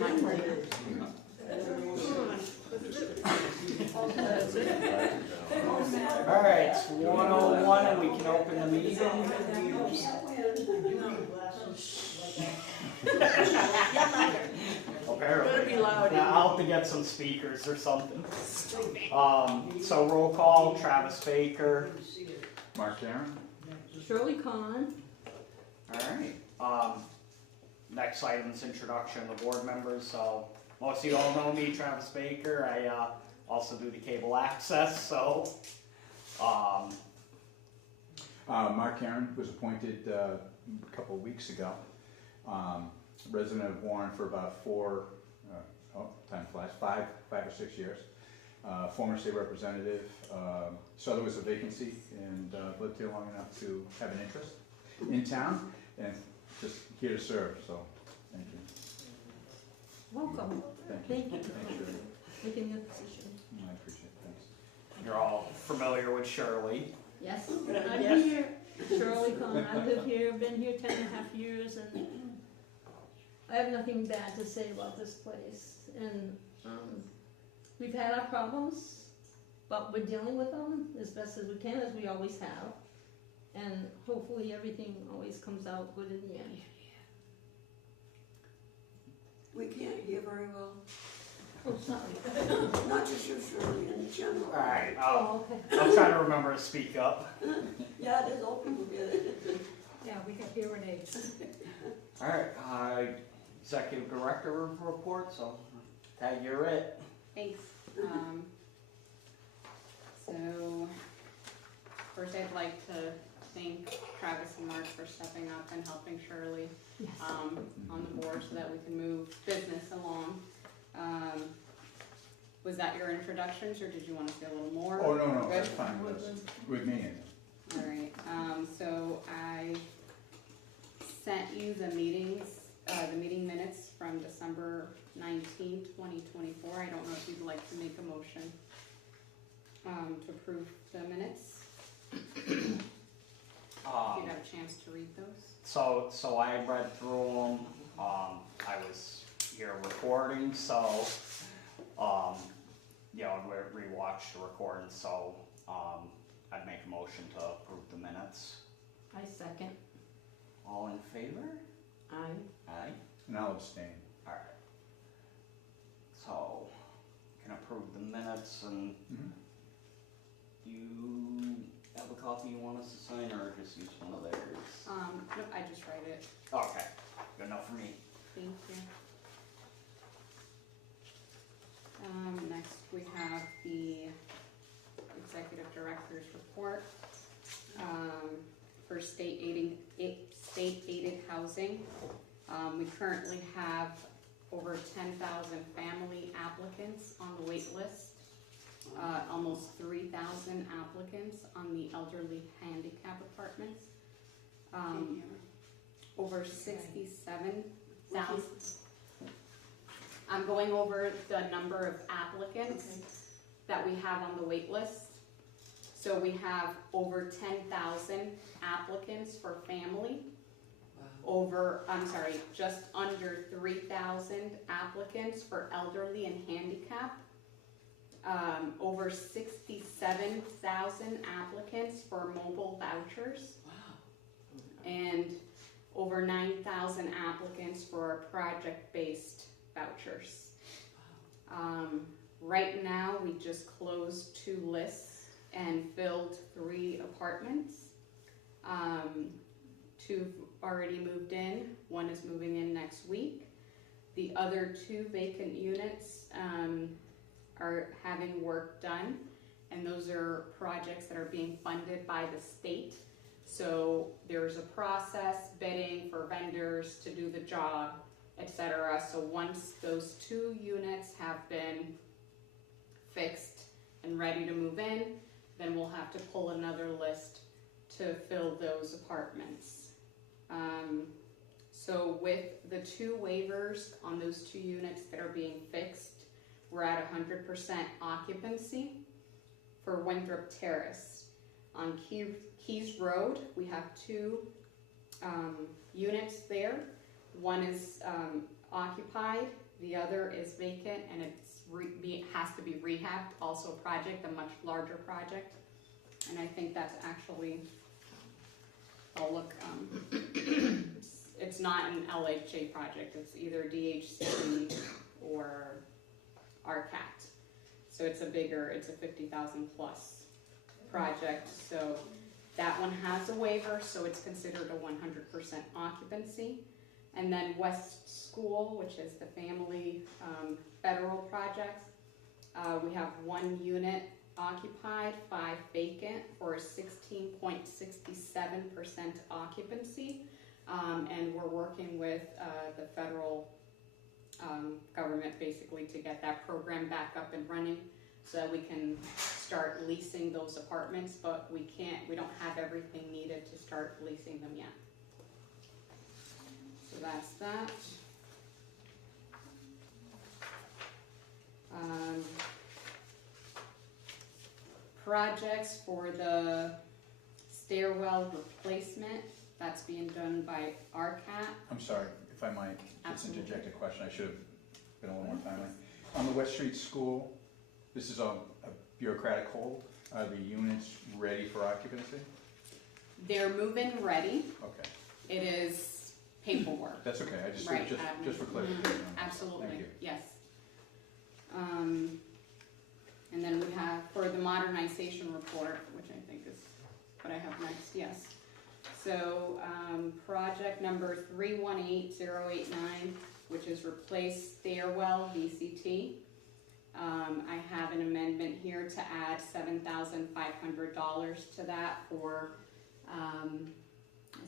Alright, it's 1:01 and we can open the meeting. Apparently. Yeah, I'll have to get some speakers or something. So roll call, Travis Baker. Mark Aaron? Shirley Kahn. Alright, next item's introduction of the board members, so most of you all know me, Travis Baker. I also do the cable access, so Mark Aaron was appointed a couple of weeks ago. Resident of Warren for about time flies, five or 6 years. Former state representative, saw there was a vacancy and lived here long enough to have an interest in town and just here to serve, so thank you. Welcome. Thank you. Thank you Thanks, Shirley. for taking your position. I appreciate it, thanks. you're all familiar with Shirley. Yes, I'm here, Shirley Kahn. I live here, been here 10.5 years, and I have nothing bad to say about this place. And we've had our problems, but we're dealing with them as best as we can, as we always have. And hopefully everything always comes out good in the end. We can't hear very well. Oh, sorry. Not just you, Shirley, in general. Alright, Oh, okay. I'll try to remember to speak up. Yeah, there's all people get it. Yeah, we got hearing aids. Alright, executive director report, so Tag, you're it. Thanks. So first I'd like to thank Travis and Mark for stepping up and helping Shirley Yes. on the board so that we can move business along. Was that your introductions or did you want to say a little more? Oh, no, Good? that's fine, with me. All right, so I sent you the meeting minutes from December 19, 2024. I don't know if you'd like to make a motion to approve the minutes. If you got a chance to read those. So I read through them, I was here recording, so, we rewatched the recording, so, I'd make a motion to approve the minutes. I second. All in favor? Aye. Aye. And I'll abstain. Alright. So, can approve the minutes, and you have a copy you want us to sign, or just use one of theirs? Nope, I just write it. Okay, good enough for me. Thank you. Next we have the executive director's report for state aided housing. We currently have over 10,000 family applicants on the wait list, almost 3,000 applicants on the elderly handicap apartments, over 67,000. I'm going over the number of applicants that we have on the wait list. So we have over 10,000 applicants for family, just under 3,000 applicants for elderly and handicap, over 67,000 applicants for mobile vouchers, and over 9,000 applicants for project-based vouchers. Right now, we just closed 2 lists and filled 3 apartments. 2 already moved in, 1 is moving in next week. The other 2 vacant units are having work done, and those are projects that are being funded by the state. So there's a process, bidding for vendors to do the job, etc. So once those 2 units have been fixed and ready to move in, then we'll have to pull another list to fill those apartments. So with the 2 waivers on those 2 units that are being fixed, we're at 100% occupancy for Winthrop Terrace. On Keys Road, we have 2 units there. One is occupied, the other is vacant, and it has to be rehabbed, also a project, a much larger project. And I think that's actually, I'll look, it's not an LHA project, it's either DHC or RCAT. So it's a 50,000 plus project, so that one has a waiver, so it's considered a 100% occupancy. And then West School, which is the family federal project, we have 1 unit occupied, 5 vacant for a 16.67% occupancy. And we're working with the federal government basically to get that program back up and running so that we can start leasing those apartments, but we don't have everything needed to start leasing them yet. So that's that. Projects for the stairwell replacement, that's being done by RCAT. I'm sorry, if I might just Absolutely. interject a question, I should have been a little more timely. On the West Street School, this is a bureaucratic hold. Are the units ready for occupancy? They're move-in ready. Okay, It is paperwork. that's okay, I just, Right, just for clarification. on that. Absolutely, Thank you. yes. And then we have for the modernization report, which I think is what I have next, yes. So, project number 318089, which is replace stairwell VCT. I have an amendment here to add $7,500 to that for, I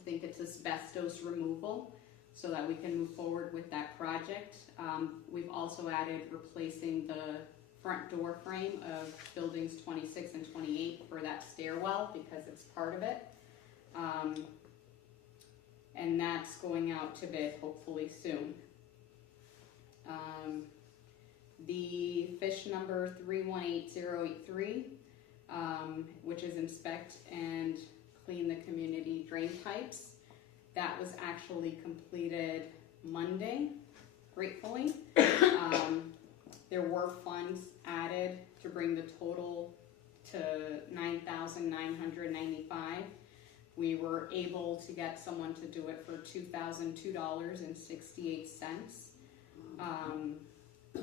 think it's asbestos removal, so that we can move forward with that project. We've also added replacing the front door frame of buildings 26 and 28 for that stairwell because it's part of it. And that's going out to bid hopefully soon. The fish number 318083, which is inspect and clean the community drain pipes. That was actually completed Monday, gratefully. There were funds added to bring the total to $9,995. We were able to get someone to do it for $2,002.68.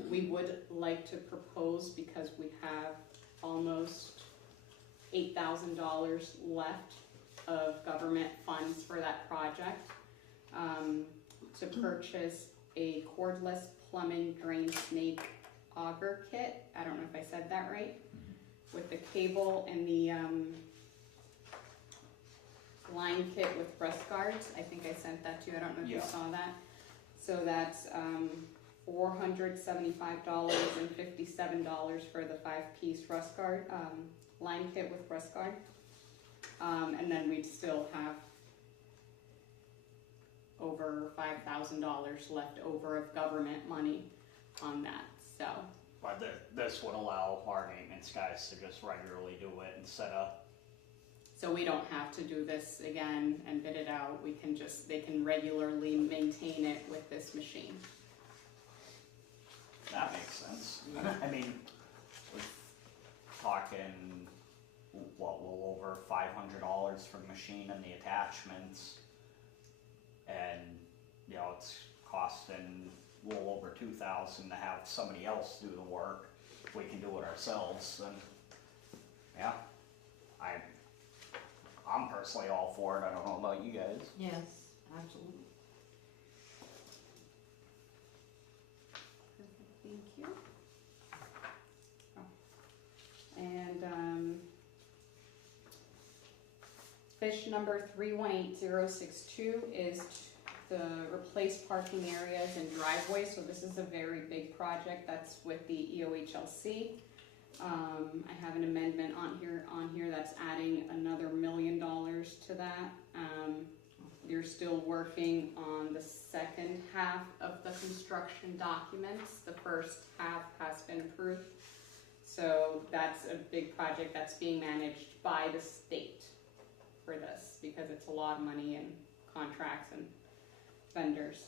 We would like to propose, because we have almost $8,000 left of government funds for that project, to purchase a cordless plumbing drain snake auger kit. I don't know if I said that right. With the cable and the line kit with rust guards. I think I sent that to you. I don't know if you saw that. So that's $475.57 for the 5-piece rust guard line kit with rust guard. And then we'd still have over $5,000 left over of government money on that. So, But this would allow our maintenance guys to just regularly do it instead of. so we don't have to do this again and bid it out. We can they can regularly maintain it with this machine. That makes sense. I mean, we're talking, what, well over $500 for the machine and the attachments. And, you know, it's costing well over $2,000 to have somebody else do the work. If we can do it ourselves, then, yeah. I'm personally all for it. I don't know about you guys. Yes, absolutely. Perfect, thank you. Oh. And fish number 318062 is the replace parking areas and driveways. So this is a very big project that's with the EOHLC. I have an amendment on here that's adding another $1 million to that. You're still working on the second half of the construction documents. The first half has been approved. So that's a big project that's being managed by the state for this because it's a lot of money and contracts and vendors.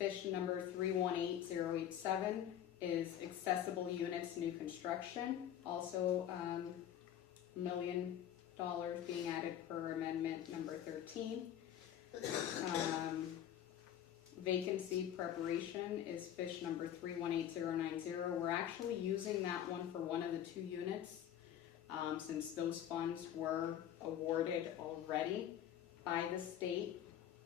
Fish number 318087 is accessible units, new construction, also $1 million being added per amendment number 13. Vacancy preparation is fish number 318090. We're actually using that one for one of the 2 units, since those funds were awarded already by the state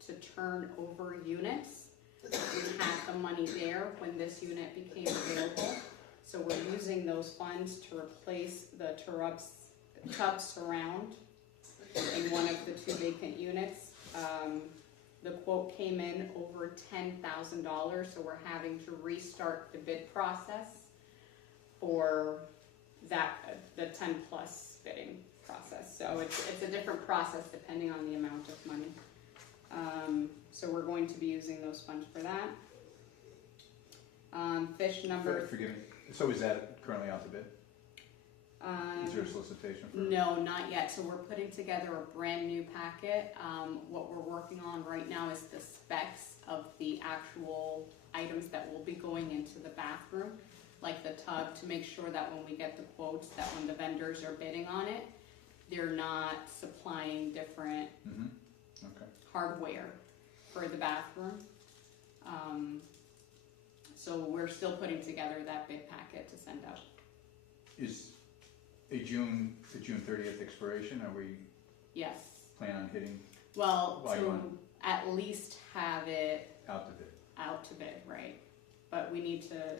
to turn over units. We had the money there when this unit became available, so we're using those funds to replace the tub surround in one of the 2 vacant units. The quote came in over $10,000, so we're having to restart the bid process for that, the 10 plus bidding process. So it's a different process depending on the amount of money. So we're going to be using those funds for that. Fish number... Forgive me, so is that currently out to bid? Is there a solicitation for? No, not yet. So we're putting together a brand new packet. What we're working on right now is the specs of the actual items that will be going into the bathroom, like the tub, to make sure that when we get the quotes, that when the vendors are bidding on it, they're not supplying different Okay. hardware for the bathroom. So we're still putting together that big packet to send out. Is a June 30th expiration, are we Yes. plan on hitting Well, Why you to want- at least have it out to bid? out to bid, right? But we need to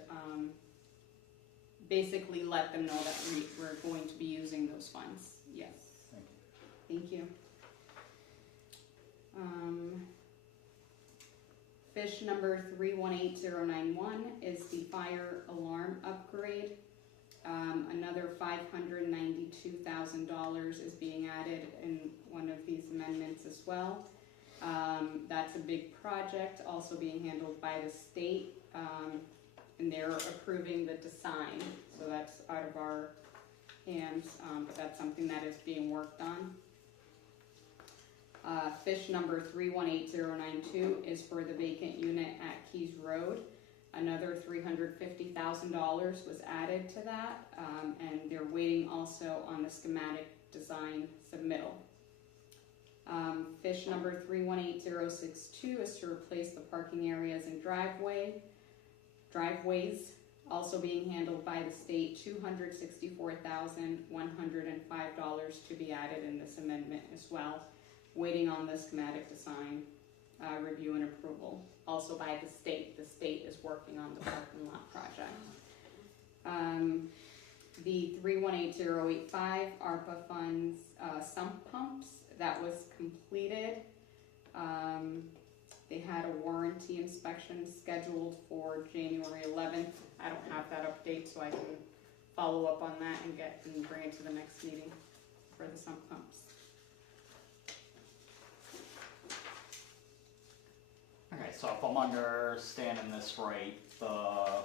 basically let them know that we're going to be using those funds. Yes. Thank you. Thank you. Fish number 318091 is the fire alarm upgrade. Another $592,000 is being added in one of these amendments as well. That's a big project, also being handled by the state, and they're approving the design, so that's out of our hands, but that's something that is being worked on. Fish number 318092 is for the vacant unit at Keys Road. Another $350,000 was added to that, and they're waiting also on the schematic design submittal. Fish number 318062 is to replace the parking areas and driveways, also being handled by the state. $264,105 to be added in this amendment as well. Waiting on the schematic design review and approval, also by the state. The state is working on the parking lot project. The 318085 ARPA funds sump pumps, that was completed. They had a warranty inspection scheduled for January 11th. I don't have that update, so I can follow up on that and bring it to the next meeting for the sump pumps. Okay, so if I'm understanding this right, the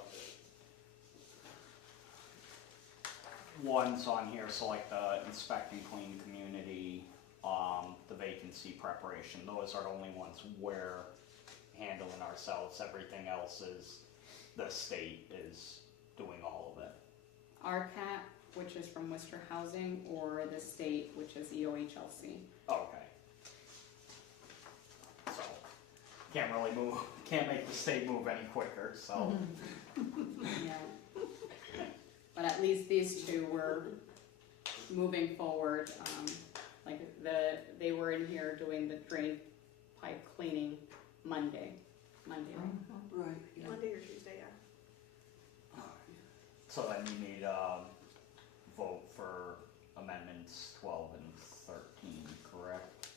ones on here, so like the inspect and clean community, the vacancy preparation, those are the only ones we're handling ourselves. Everything else is, the state is doing all of it. RCAT, which is from Worcester Housing, or the state, which is EOHLC. Okay. So, can't make the state move any quicker, so. Yeah. But at least these two were moving forward. They were in here doing the drain pipe cleaning Monday, right? Right, yeah. Monday or Tuesday, yeah. So then you need a vote for amendments 12 and 13, correct?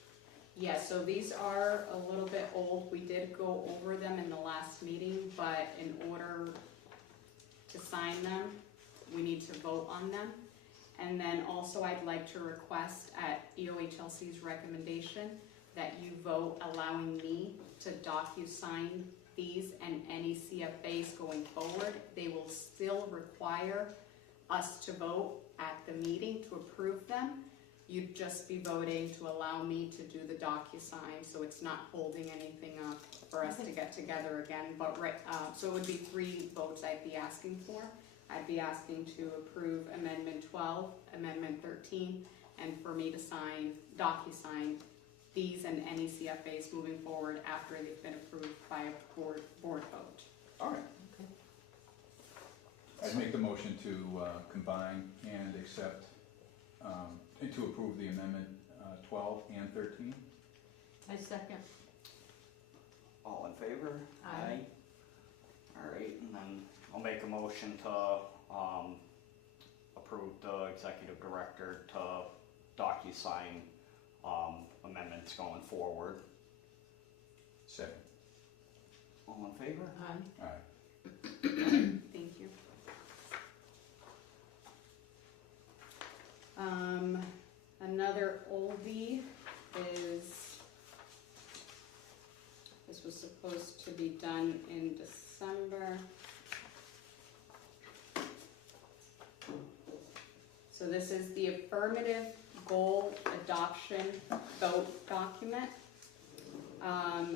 Yeah, so these are a little bit old. We did go over them in the last meeting, but in order to sign them, we need to vote on them. And then also I'd like to request at EOHLC's recommendation that you vote allowing me to DocuSign these and any CFAs going forward. They will still require us to vote at the meeting to approve them. you'd just be voting to allow me to do the DocuSign, so it's not holding anything up for us to get together again, but so it would be 3 votes I'd be asking for. I'd be asking to approve Amendment 12, Amendment 13, and for me to sign, DocuSign these and any CFAs moving forward after they've been approved by a board vote. All right. I'd make the motion to combine and accept, and to approve the amendment 12 and 13. I second. All in favor? Aye. Alright, and then I'll make a motion to, approve the executive director to DocuSign, amendments going forward. Second. All in favor? Aye. All right. Thank you. Another oldie is, this was supposed to be done in December. So this is the affirmative goal adoption vote document.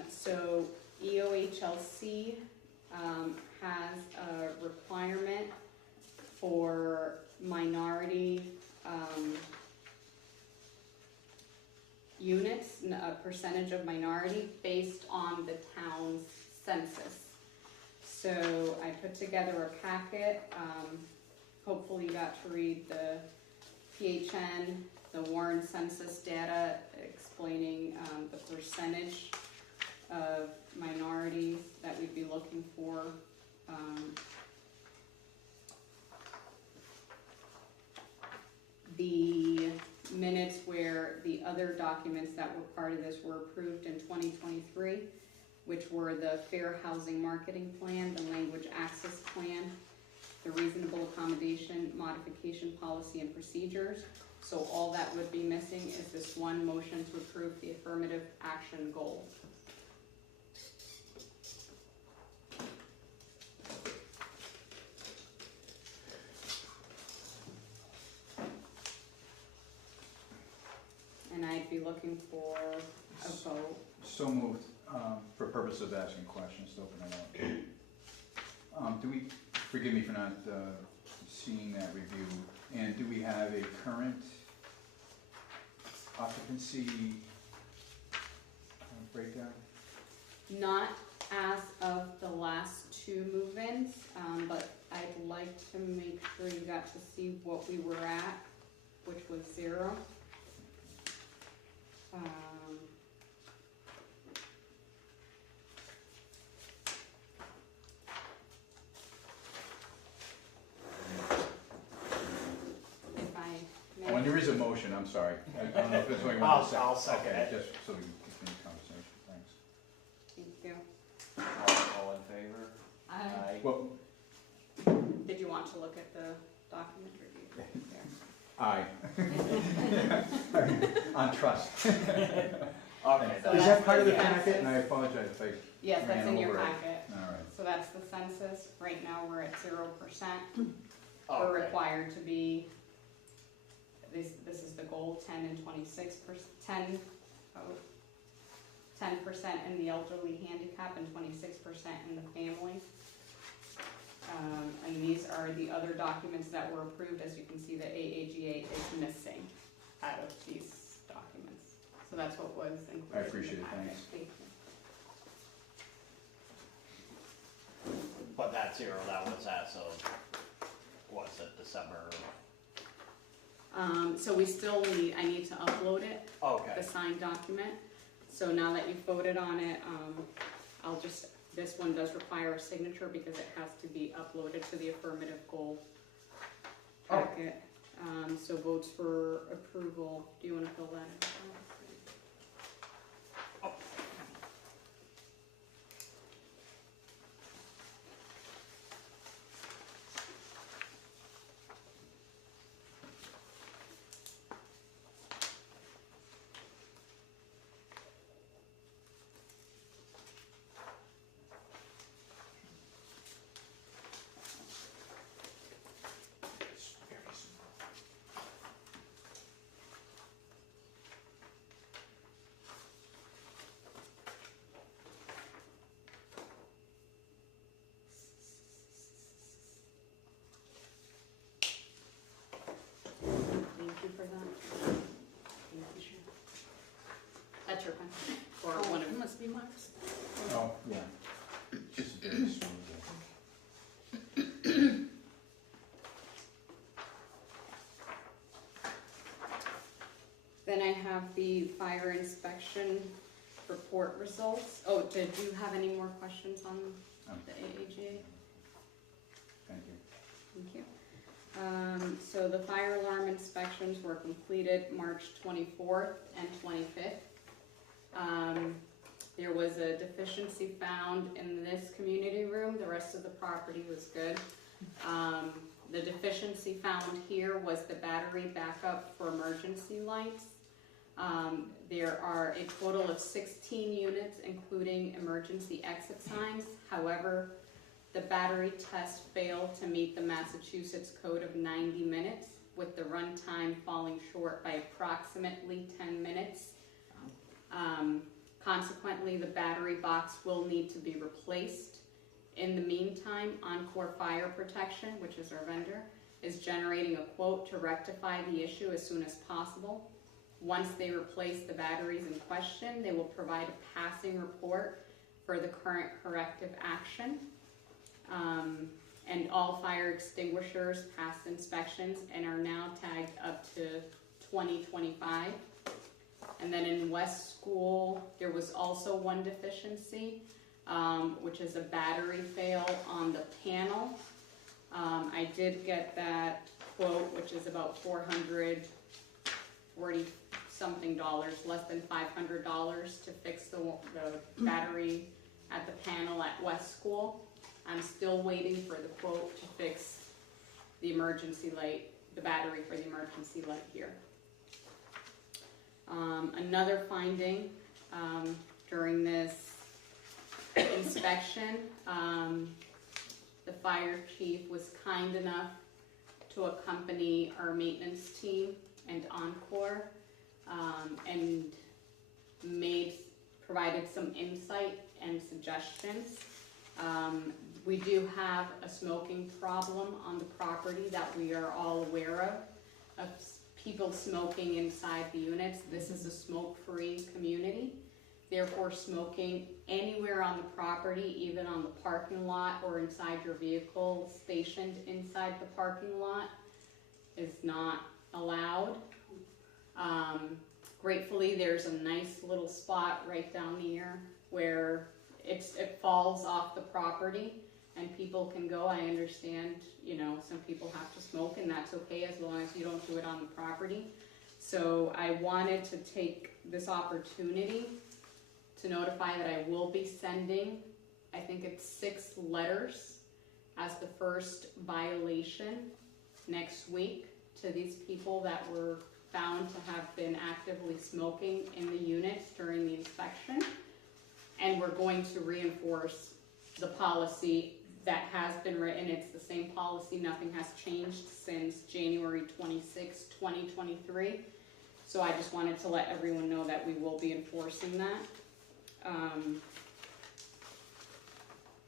So EOHLC has a requirement for minority units, a percentage of minority based on the town's census. So I put together a packet, hopefully you got to read the PHN, the Warren census data explaining the percentage of minorities that we'd be looking for. The minutes where the other documents that were part of this were approved in 2023, which were the Fair Housing Marketing Plan, the Language Access Plan, the Reasonable Accommodation Modification Policy and Procedures. So all that would be missing is this one motion to approve the affirmative action goal. And I'd be looking for a vote. So moved, for purpose of asking questions, to open it up. Do we, forgive me for not seeing that review, and do we have a current occupancy breakdown? Not as of the last 2 move-ins, but I'd like to make sure you got to see what we were at, which was 0. If I may. When there is a motion, I'm sorry, I don't know if it's what you want to say. I'll second Okay, it. just so we can continue the conversation, thanks. Thank you. All in favor? Aye. Well, Did you want to look at the document review there? aye. On trust. Okay, So Is that's that part of the the packet? census. And I apologize if I, Yes, that's Ran in your over it. packet. all right. So that's the census. Right now, we're at 0%. We're okay. required to be, this is the goal, 10 and 26%, 10% in the elderly handicap and 26% in the family. And these are the other documents that were approved. As you can see, the AAGA is missing out of these documents. So that's what was included I in the appreciate it, packet. thanks. Thank you. But that 0, that was as of, was it December? So we still need, I need to upload it, Okay, the signed document. So now that you've voted on it, I'll just, this one does require a signature because it has to be uploaded to the affirmative goal Oh. packet. So votes for approval, do you wanna fill that in? the fire inspection report results. Oh, did you have any more questions on the AAGA? Thank you. Thank you. So the fire alarm inspections were completed March 24th and 25th. There was a deficiency found in this community room. The rest of the property was good. The deficiency found here was the battery backup for emergency lights. There are a total of 16 units, including emergency exit signs. However, the battery test failed to meet the Massachusetts code of 90 minutes, with the runtime falling short by approximately 10 minutes. Consequently, the battery box will need to be replaced. In the meantime, Encore Fire Protection, which is our vendor, is generating a quote to rectify the issue as soon as possible. Once they replace the batteries in question, they will provide a passing report for the current corrective action. And all fire extinguishers passed inspections and are now tagged up to 2025. And then in West School, there was also one deficiency, which is a battery fail on the panel. I did get that quote, which is about $440 something, less than $500 to fix the battery at the panel at West School. I'm still waiting for the quote to fix the emergency light, the battery for the emergency light here. Another finding during this inspection, the fire chief was kind enough to accompany our maintenance team and Encore, and provided some insight and suggestions. We do have a smoking problem on the property that we are all aware of people smoking inside the units. This is a smoke-free community. Therefore, smoking anywhere on the property, even on the parking lot or inside your vehicle stationed inside the parking lot, is not allowed. Gratefully, there's a nice little spot right down here where it falls off the property and people can go. I understand, some people have to smoke, and that's okay as long as you don't do it on the property. So I wanted to take this opportunity to notify that I will be sending, I think it's 6 letters as the first violation next week to these people that were found to have been actively smoking in the units during the inspection. And we're going to reinforce the policy that has been written. It's the same policy, nothing has changed since January 26, 2023. So I just wanted to let everyone know that we will be enforcing that.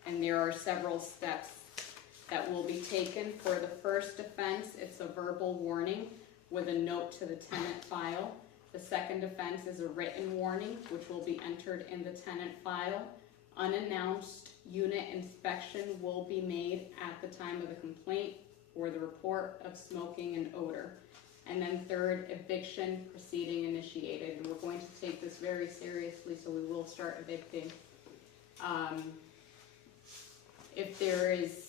And there are several steps that will be taken. For the first offense, it's a verbal warning with a note to the tenant file. The second offense is a written warning, which will be entered in the tenant file. Unannounced unit inspection will be made at the time of the complaint or the report of smoking and odor. And then third, eviction proceeding initiated. And we're going to take this very seriously, so we will start evicting. If there is,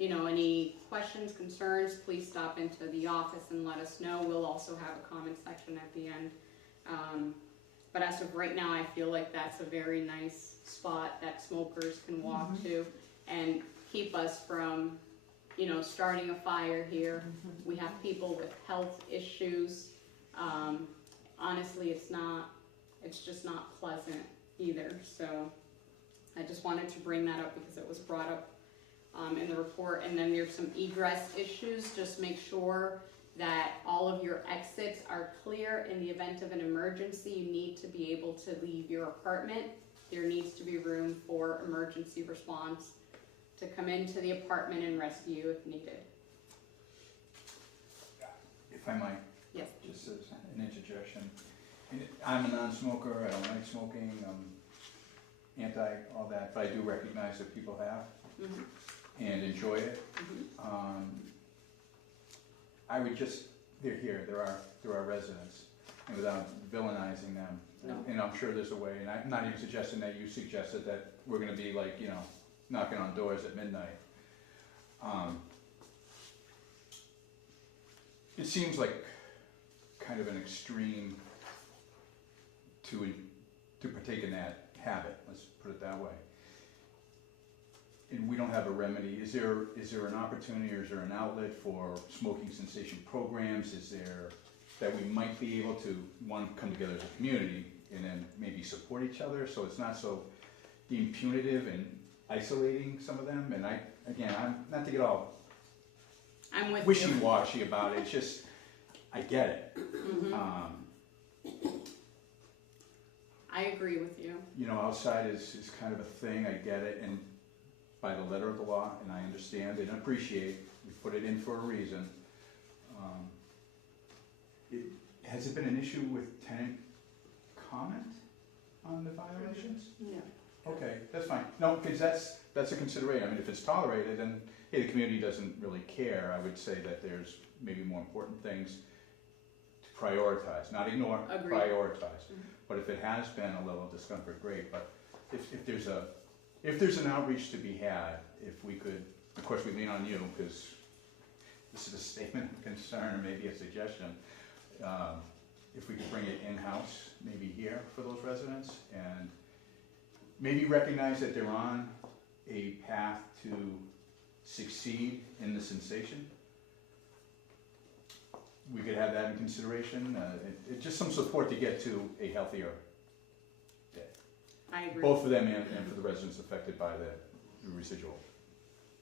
any questions, concerns, please stop into the office and let us know. We'll also have a comment section at the end. But as of right now, I feel like that's a very nice spot that smokers can walk to and keep us from, starting a fire here. We have people with health issues. Honestly, it's just not pleasant either. So I just wanted to bring that up because it was brought up in the report. And then there's some egress issues. Just make sure that all of your exits are clear. In the event of an emergency, you need to be able to leave your apartment. There needs to be room for emergency response to come into the apartment and rescue you if needed. If I might, Yes. just as an interjection. I'm a non-smoker, I don't like smoking, I'm anti all that, but I do recognize that people have and enjoy it. I would just, they're here, there are residents. and without villainizing them. No. And I'm sure there's a way, and I'm not even suggesting that you suggested that we're gonna be like, you know, knocking on doors at midnight. It seems like kind of an extreme to partake in that habit, let's put it that way. And we don't have a remedy. Is there an opportunity or is there an outlet for smoking cessation programs? Is there, that we might be able to, one, come together as a community and then maybe support each other so it's not so deemed punitive and isolating some of them? And I'm not to get all I'm with you. wishy-washy about it, it's just, I get it. Mhm. I agree with you. You know, outside is kind of a thing, I get it, and by the letter of the law, and I understand and appreciate, we put it in for a reason. Has it been an issue with tenant comment on the violations? Yeah. Okay, that's fine. No, because that's a consideration. I mean, if it's tolerated, then, hey, the community doesn't really care. I would say that there's maybe more important things to prioritize, not ignore, Agreed. prioritize. Mhm. But if it has been a level of discomfort, great. But if there's an outreach to be had, if we could, of course, we lean on you, because this is a statement of concern or maybe a suggestion. If we could bring it in-house, maybe here for those residents, and maybe recognize that they're on a path to succeed in the sensation. We could have that in consideration, just some support to get to a healthier day. I agree. Both for them and for the residents affected by the residual.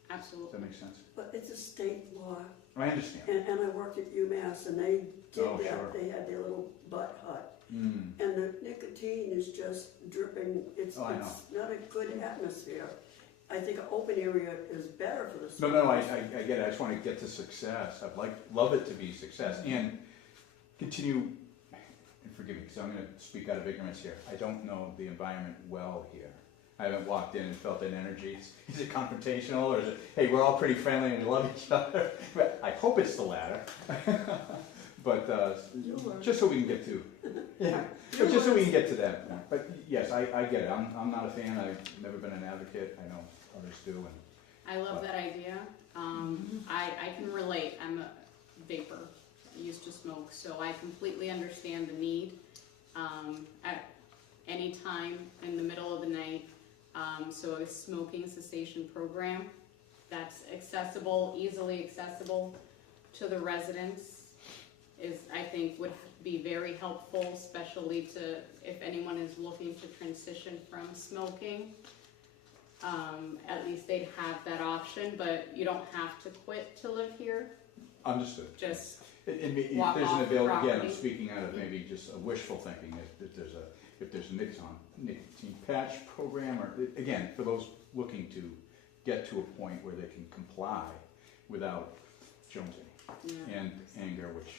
Does Absolutely. that make sense? But it's a state law, I understand. and I worked at UMass, and they did Oh, that. sure. They had their little butt hut, Mm. and the nicotine is just dripping. It's Oh, I not a good atmosphere. I think an open area is better for the. No, I get it, I just wanna get to success, love it to be success, and continue, and forgive me, because I'm gonna speak out of ignorance here, I don't know the environment well here. I haven't walked in and felt that energy, is it confrontational, or is it, hey, we're all pretty friendly and we love each other? But I hope it's the latter, but, just so we can get to, yeah, but just so we can get to that point. But yes, I get it, I'm not a fan, I've never been an advocate, I know others do, and I love that idea. I can relate. I'm a vapor. I used to smoke, so I completely understand the need. At any time in the middle of the night, so a smoking cessation program that's accessible, easily accessible to the residents is, I think, would be very helpful, especially to, if anyone is looking to transition from smoking. At least they'd have that option, but you don't have to quit to live here, understood. just, If walk there's an off the available, again, I'm property. speaking out of maybe just a wishful thinking, if there's a nicotine patch program, or, again, for those looking to get to a point where they can comply without jonesing yeah. and anger, which,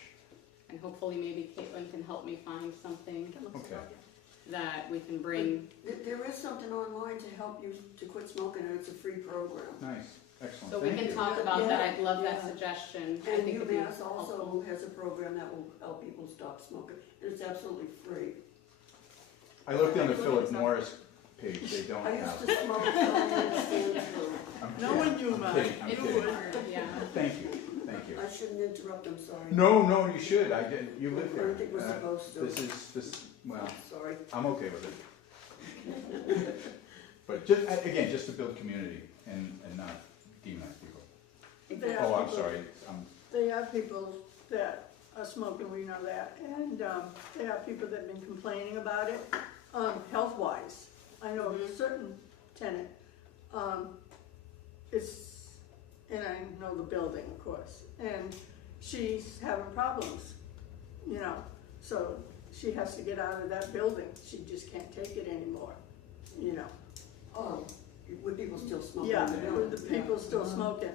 And hopefully maybe Caitlin can help me find something okay. that we can bring. There is something online to help you to quit smoking, and it's a free program. Nice, excellent, So we thank can you. talk about that. I'd love that Yeah. suggestion. I And think it'd be UMass helpful. also has a program that will help people stop smoking, and it's absolutely free. I looked on the Philip Morris page, they don't I used have. to smoke, so I understand too. I'm No kidding. one knew I'm mine. kidding, I'm It's kidding. hard, yeah. Thank you, thank you. I shouldn't interrupt, I'm sorry. No, you should, you live I here. don't think we're supposed to. Well, Sorry. I'm okay with it. But just, again, just to build community and not demonize people. They Oh, are I'm people- sorry, They are people that are smoking, we know that, and they are people that have been complaining about it, health-wise. I know a certain tenant, and I know the building, of course, and she's having problems, you know, so she has to get out of that building, she just can't take it anymore, you know. Oh, with people still smoking. Yeah, in the building, with the people still smoking,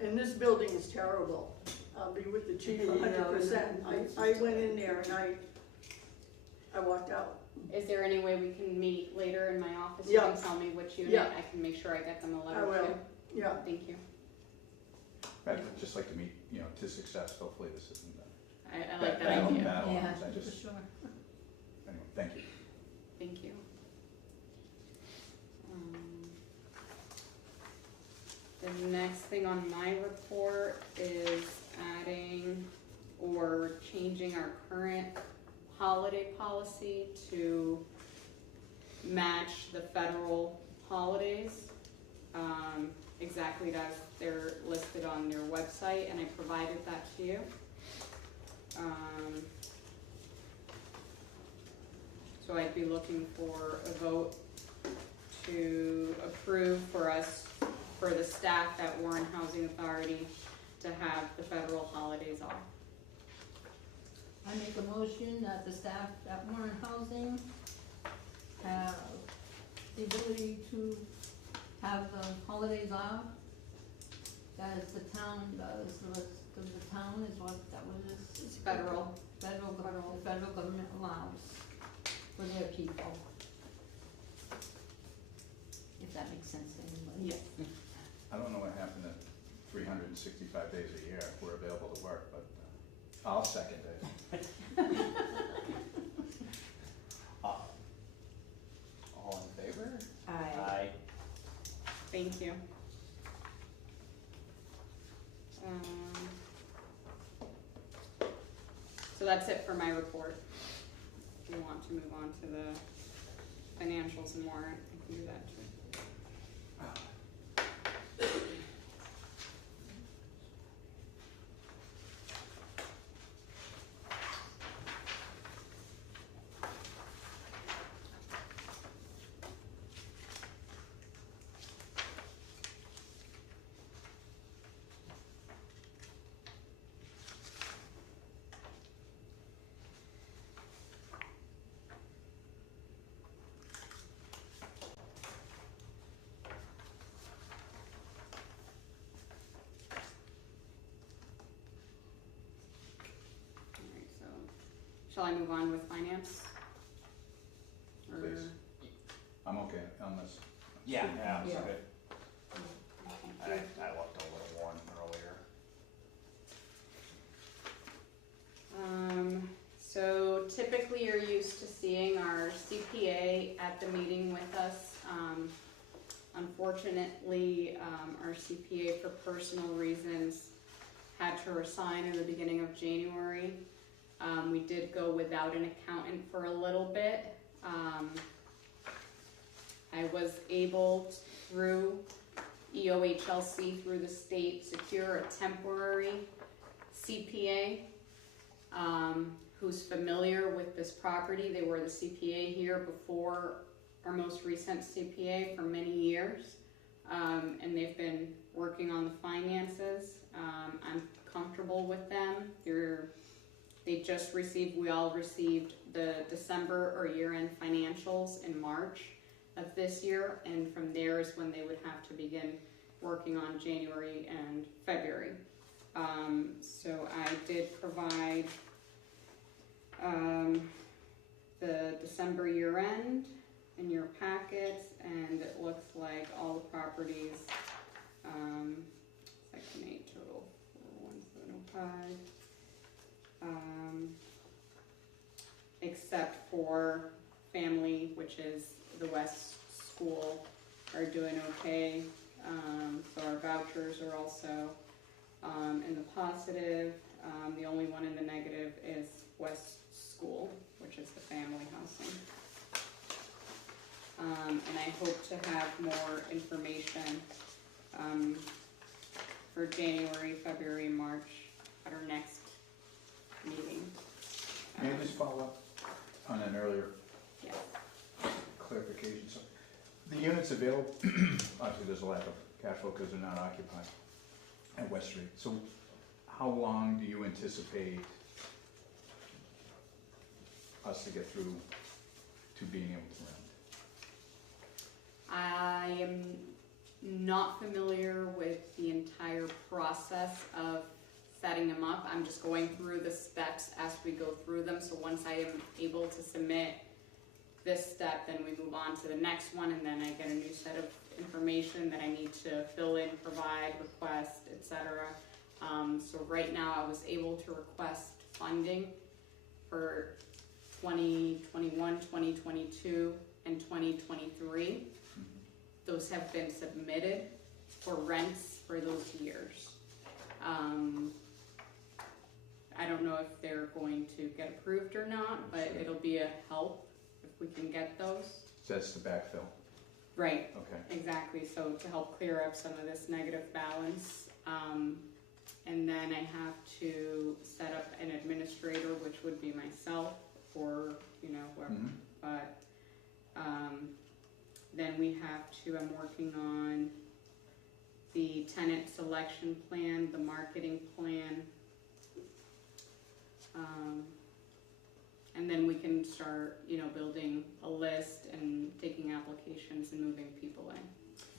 and this building is terrible. I'll be with the chief Yeah, 100%. I went in there and I walked out. Is there any way we can meet later in my office? Yeah. You can tell me which unit. Yeah. I can make sure I get them a letter I will, too. yeah. Thank you. I'd just like to meet, to success, hopefully this isn't I like that Bad idea. bad Yeah, arms, I for just, sure. anyway, thank you. Thank you. The next thing on my report is adding or changing our current holiday policy to match the federal holidays, exactly as they're listed on their website, and I provided that to you. So I'd be looking for a vote to approve for us, for the staff at Warren Housing Authority to have the federal holidays off. I make a motion that the staff at Warren Housing have the ability to have the holidays off, as the town does, the rest of the town is what, that was this? It's federal. The federal government allows for their people. If that makes sense to anybody. Yes. I don't know what happened to 365 days a year if we're available to work, but I'll second it. All in favor? Aye. Thank you. So that's it for my report. If you want to move on to the financials and warrant, I can do that too. Alright, so, shall I move on with finance? Or- Please. I'm okay on this. Yeah, yeah, Yeah. good. I Thank you. looked a little warm earlier. So typically you're used to seeing our CPA at the meeting with us. Unfortunately, our CPA for personal reasons had to resign in the beginning of January. We did go without an accountant for a little bit. I was able through EOHLC, through the state, secure a temporary CPA who's familiar with this property. They were the CPA here before our most recent CPA for many years, and they've been working on the finances. I'm comfortable with them. We all received the December or year-end financials in March of this year, and from there is when they would have to begin working on January and February. So I did provide the December year end in your packets, and it looks like all the properties, section 8 total 41705, except for family, which is the West School, are doing okay. So our vouchers are also in the positive. The only one in the negative is West School, which is the family housing. And I hope to have more information for January, February, March at our next meeting. May I just follow up on an earlier Yes. clarification? So the units available, obviously there's a lack of cash flow because they're not occupied at West Street. So how long do you anticipate us to get through to being able to rent? I am not familiar with the entire process of setting them up. I'm just going through the steps as we go through them. So once I am able to submit this step, then we move on to the next one, and then I get a new set of information that I need to fill in, provide, request, etc. So right now I was able to request funding for 2021, 2022, and 2023. Those have been submitted for rents for those years. I don't know if they're going to get approved or not, but Sure. it'll be a help if we can get those. So that's the backfill, Right, okay. exactly, so to help clear up some of this negative balance. And then I have to set up an administrator, which would be myself, or, you know, whoever, Mhm. but, then we have to, I'm working on the tenant selection plan, the marketing plan. And then we can start, you know, building a list and taking applications and moving people in,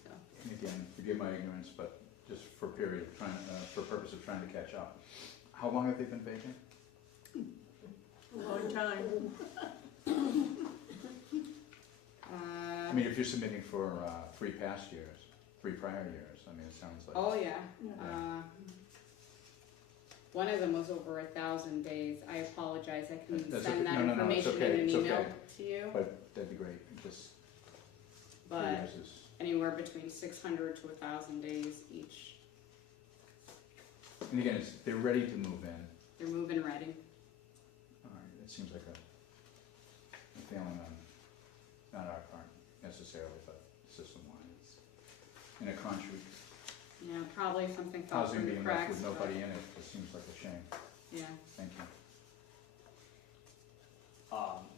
so. And again, forgive my ignorance, but just for purpose of trying to catch up. How long have they been vacant? A long time. I mean, if you're submitting for 3 past years, 3 prior years, I mean, it sounds like. Oh, yeah. Yeah. One of them was over 1,000 days. I apologize. I can That's send okay. that No, it's information okay. in an It's email okay. to you. But that'd be great, just 3 But years is, anywhere between 600 to 1,000 days each. and again, they're ready to move in. They're moving ready. All right, it seems like a failing on, not our part necessarily, but system-wise. In a country, Yeah, probably something fell housing through the being left cracks. with but- nobody in it, it seems like a shame. Yeah. Thank you.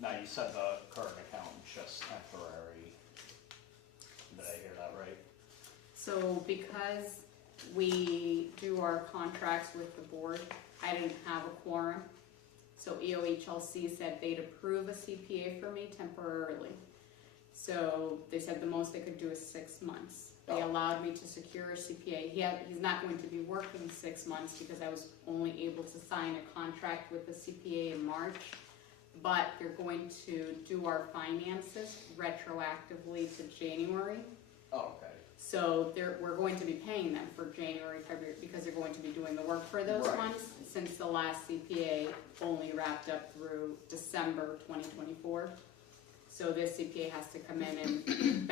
Now you said the current accountant's just temporary. Did I hear that right? So because we do our contracts with the board, I didn't have a quorum. So EOHLC said they'd approve a CPA for me temporarily. So they said the most they could do is 6 months. They Oh. allowed me to secure a CPA. He's not going to be working 6 months because I was only able to sign a contract with the CPA in March. But they're going to do our finances retroactively to January. Oh, okay. So we're going to be paying them for January, February, because they're going to be doing the work for those Right. months, since the last CPA only wrapped up through December 2024. So this CPA has to come in and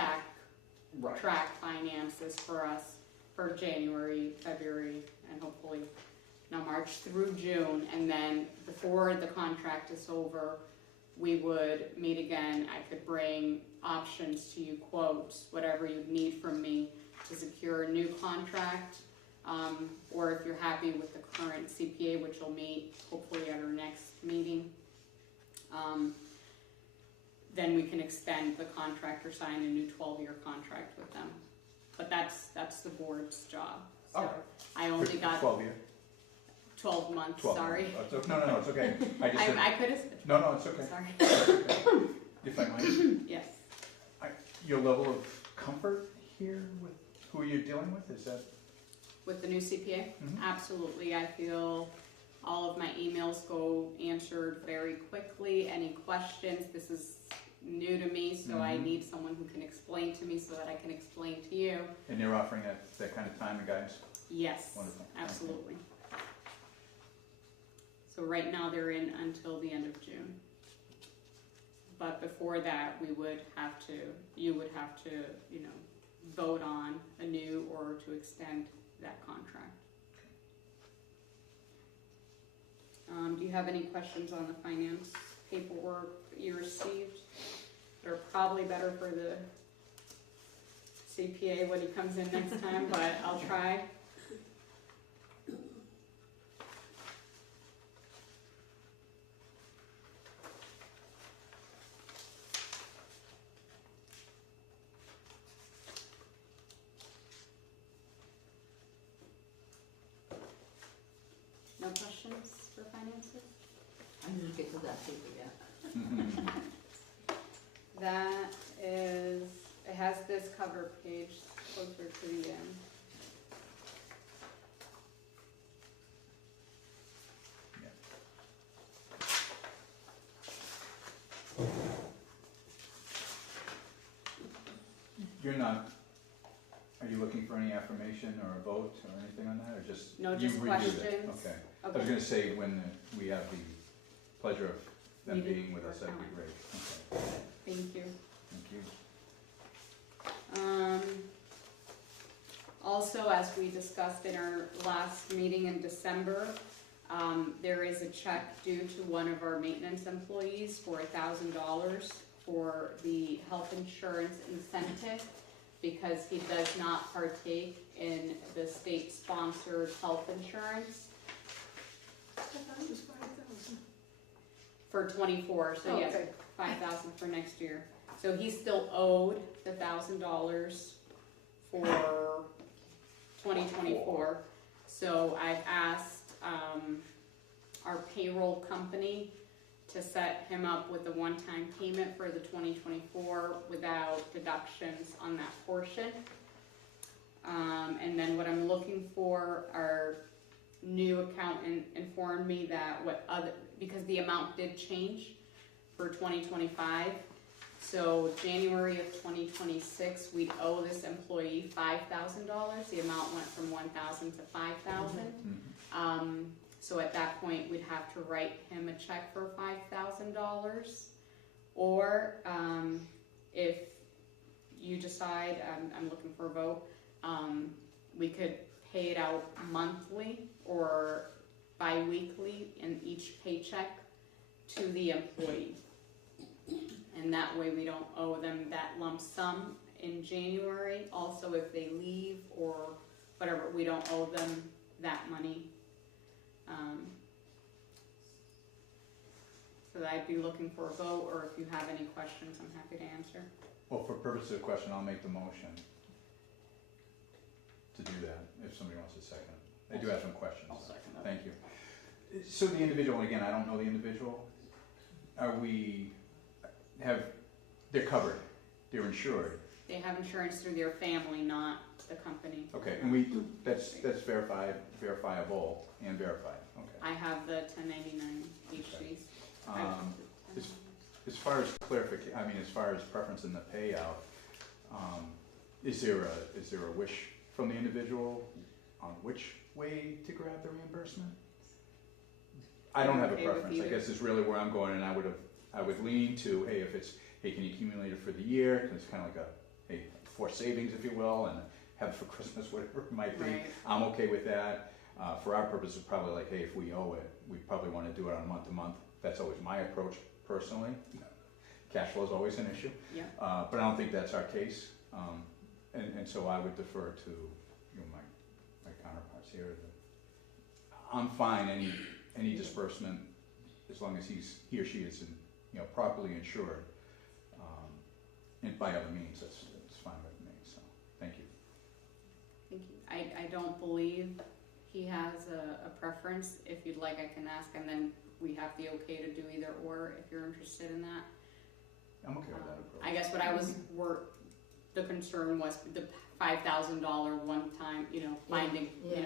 Right. backtrack finances for us for January, February, and hopefully now March through June. And then before the contract is over, we would meet again. I could bring options to you, quotes, whatever you need from me to secure a new contract. Or if you're happy with the current CPA, which will meet hopefully at our next meeting, then we can extend the contract or sign a new 12-year contract with them. But that's the board's job. So Okay. I only got 12 years? 12 months, 12 sorry. months. Oh, no, it's okay. I just said, I could have said, no, it's okay. sorry. If I might, Yes. your level of comfort here with who you're dealing with, is that? With the new CPA? Mhm. Absolutely. I feel all of my emails go answered very quickly. Any questions? This is new to me, so I Mhm. need someone who can explain to me so that I can explain to you. And you're offering that kind of time and guidance? Yes, Wonderful. absolutely. So right now they're in until the end of June. But before that, you would have to, vote on a new or to extend that contract. Do you have any questions on the finance paperwork you received? They're probably better for the CPA when he comes in next time, but I'll try. No questions for finances? I didn't get to that paper yet. That is, it has this cover page closer to the end. You're not, are you looking for any affirmation or a vote or anything on that, or just? No, you just reviewed it? questions. Okay. I was Okay. gonna say, when we have the pleasure of them Meeting being with us, for that'd be talent. great. Okay, Thank you. thank you. Also, as we discussed in our last meeting in December, there is a check due to one of our maintenance employees for $1,000 for the health insurance incentive because he does not partake in the state-sponsored health insurance I thought it was 5,000. for '24, so yes, Okay. 5,000 for next year. So he's still owed the $1,000 for 2024. So I've asked, our payroll company to set him up with a one-time payment for the 2024 without deductions on that portion. And then what I'm looking for, our new accountant informed me that because the amount did change for 2025. So January of 2026, we'd owe this employee $5,000. The amount went from 1,000 to 5,000. Mhm. So at that point, we'd have to write him a check for $5,000. Or if you decide, I'm looking for a vote, we could pay it out monthly or bi-weekly in each paycheck to the employee. And that way we don't owe them that lump sum in January. Also, if they leave or whatever, we don't owe them that money. So I'd be looking for a vote, or if you have any questions, I'm happy to answer. Well, for purpose of the question, I'll make the motion to do that, if somebody wants to second. I do have some questions. I'll second that. Thank you. So the individual, and again, I don't know the individual, they're covered, they're insured. They have insurance through their family, not the company. Okay, and that's verifiable and verified, okay. I have the 1099 HCs. As far as clarification, as far as preference in the payout, is there a wish from the individual on which way to grab the reimbursement? I don't have a Okay with preference, I either. guess is really where I'm going, and I would lean to, hey, if it's, hey, can you accumulate it for the year, because it's kind of like a, hey, forced savings, if you will, and have it for Christmas, whatever it might be. Right. I'm okay with that. For our purposes, probably like, hey, if we owe it, we probably want to do it on month to month. That's always my approach personally. Cash flow is always an issue. Yeah. But I don't think that's our case. And so I would defer to, my counterparts here. I'm fine, any disbursement, as long as he or she is, properly insured. And by other means, that's fine with me, so, thank you. Thank you. I don't believe he has a preference. If you'd like, I can ask, and then we have the okay to do either or, if you're interested in that. I'm okay with that approach. I guess what I was, the concern was the $5,000 one time, finding, Yeah.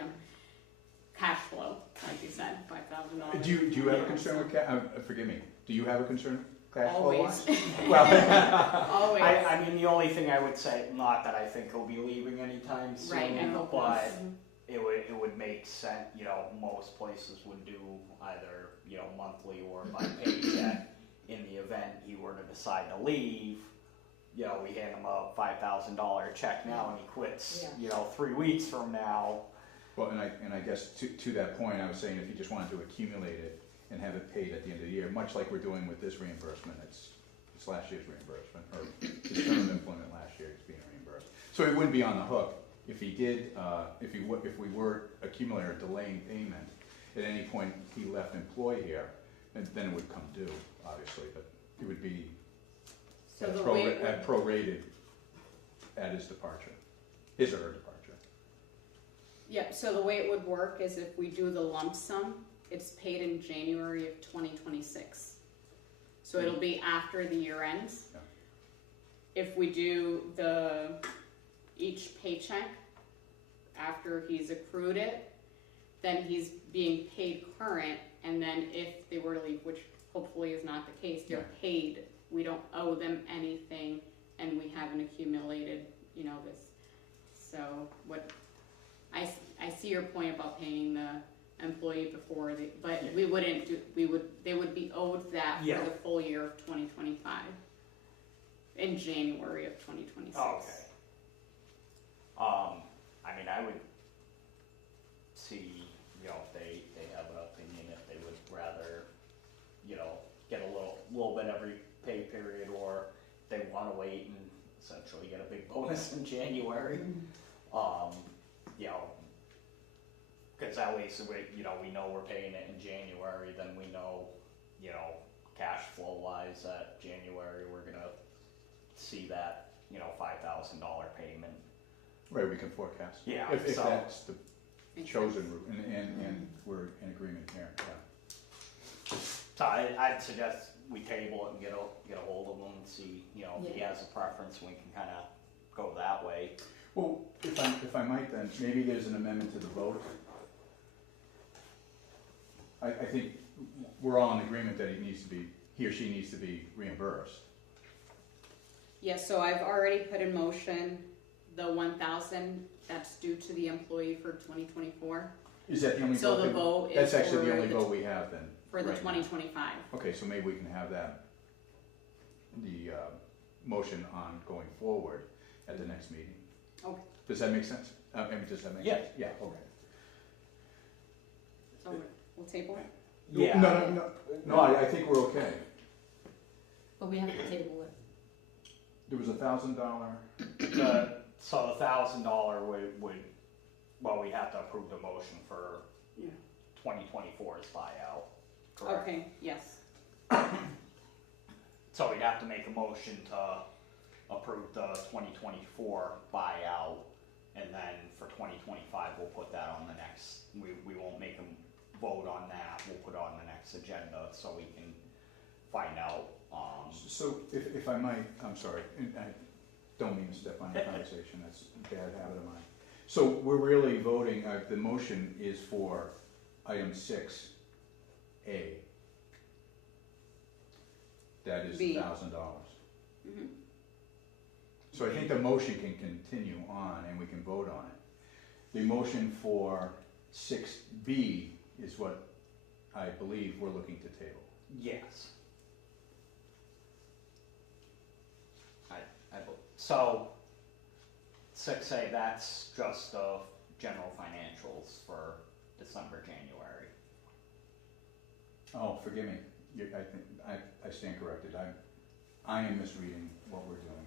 cash flow, like you said, $5,000. Do you have a concern with forgive me, do you have a concern cash flow Always. wise? Well, Always. I mean, the only thing I would say, not that I think he'll be leaving anytime soon, Right, I hope but not. it would make sense, most places would do either, monthly or by paycheck. In the event he were to decide to leave, we hand him a $5,000 check now and he quits, 3 weeks from now. well, and I guess to that point, I was saying if you just wanted to accumulate it and have it paid at the end of the year, much like we're doing with this reimbursement, it's last year's reimbursement, or his term of employment last year is being reimbursed. So he wouldn't be on the hook if he did, if we were accumulating or delaying payment at any point he left employ here, and then it would come due, obviously, but it would be So the way it would- prorated at his departure, his or her departure. Yep, so the way it would work is if we do the lump sum, it's paid in January of 2026. So it'll be after the year ends. Yeah. If we do each paycheck after he's accrued it, then he's being paid current, and then if they were to leave, which hopefully is not the case, they're paid. We don't owe them anything, and we haven't accumulated, this. So what I see your point about paying the employee before they, but we wouldn't do, they would be owed that Yeah. for the full year of 2025. In January of 2026. Okay. I mean, I would see, you know, if they have an opinion, if they would rather, you know, get a little bit every pay period, or they wanna wait and essentially get a big bonus in January. You know, cause that way, so we, you know, we know we're paying it in January, then we know, you know, cash flow wise, that January, we're gonna see that, you know, $5,000 payment. Right, we can forecast. Yeah, If so- that's the Makes chosen sense. route, and we're in agreement here, yeah. So I'd suggest we table it and get a hold of him and see, you know, if he has a preference, we can kinda go that way. Well, if I might then, maybe there's an amendment to the vote. I think we're all in agreement that he or she needs to be reimbursed. Yes, so I've already put in motion the 1,000 that's due to the employee for 2024. Is that the only vote? So the that- vote is That's actually the for only the- vote we have then? For the right now. 2025. Okay, so maybe we can have that, the motion on going forward at the next meeting. Okay. Does that make sense? I mean, does that make Yeah. sense? Yeah, okay. So we'll table it. Yeah. No, I think we're okay. But we have to table it. There was $1,000, So the $1,000 would, well, we have to approve the motion for Yeah. 2024's buyout, correct? Okay, yes. So we'd have to make a motion to approve the 2024 buyout, and then for 2025, we'll put that on the next, we won't make them vote on that, we'll put it on the next agenda so we can find out, so if I might, I'm sorry, and I don't mean to step on your conversation, that's a bad habit of mine. So we're really voting, the motion is for item 6A. That is B. $1,000. Mhm. So I think the motion can continue on and we can vote on it. The motion for 6B is what I believe we're looking to table. yes. So, 6A, that's just the general financials for December, January. Oh, forgive me, I think, I stand corrected, I am misreading what we're doing.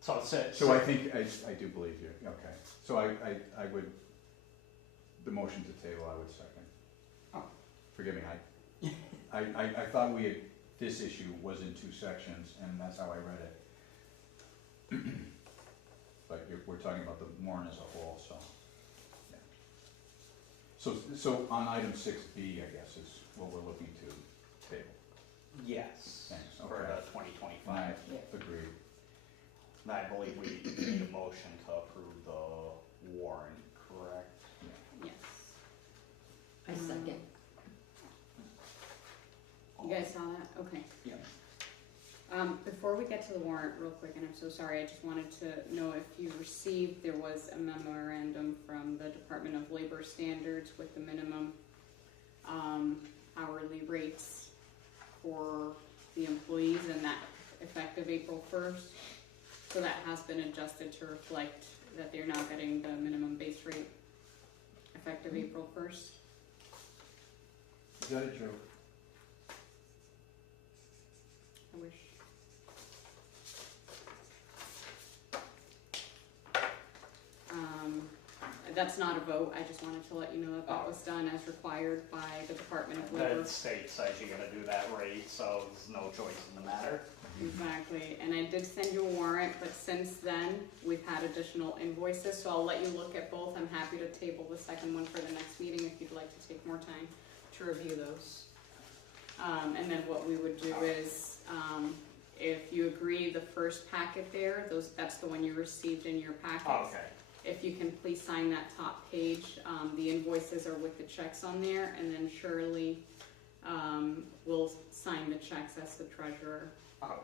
So it's, So I think, I do believe you, okay, so I would, the motion to table, I would second. Oh. Forgive me, I thought we had, this issue was in 2 sections, and that's how I read it. But we're talking about the warrant as a whole, so, yeah. So on item 6B, I guess, is what we're looking to table. yes, Thanks, for okay. the 2025. Agreed. And I believe we need a motion to approve the warrant, correct? Yes. I second. You guys saw that? Okay. Yeah. Before we get to the warrant real quick, and I'm so sorry, I just wanted to know if you received, there was a memorandum from the Department of Labor Standards with the minimum hourly rates for the employees, and that effective April 1st. So that has been adjusted to reflect that they're now getting the minimum base rate effective April 1st. Is that a joke? I wish. That's not a vote, I just wanted to let you know that that was done as required by the Department of Labor. The state says you gotta do that rate, so there's no choice in the matter. Exactly, and I did send you a warrant, but since then, we've had additional invoices, so I'll let you look at both. I'm happy to table the second one for the next meeting if you'd like to take more time to review those. And then what we would do is, if you agree, the first packet there, that's the one you received in your packet. Okay, If you can please sign that top page, the invoices are with the checks on there, and then Shirley, will sign the checks as the treasurer. okay.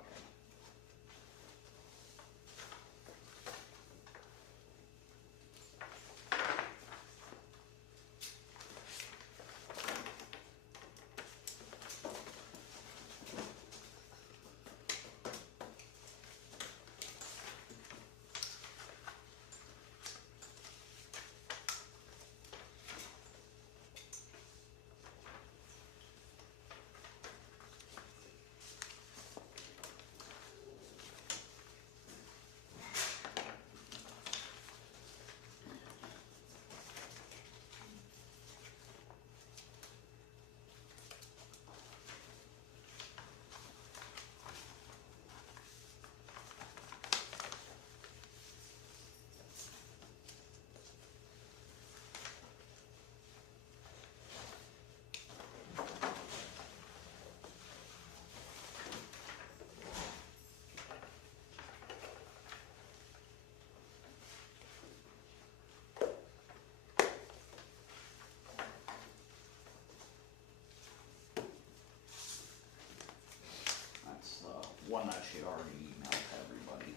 one that she already emailed to everybody.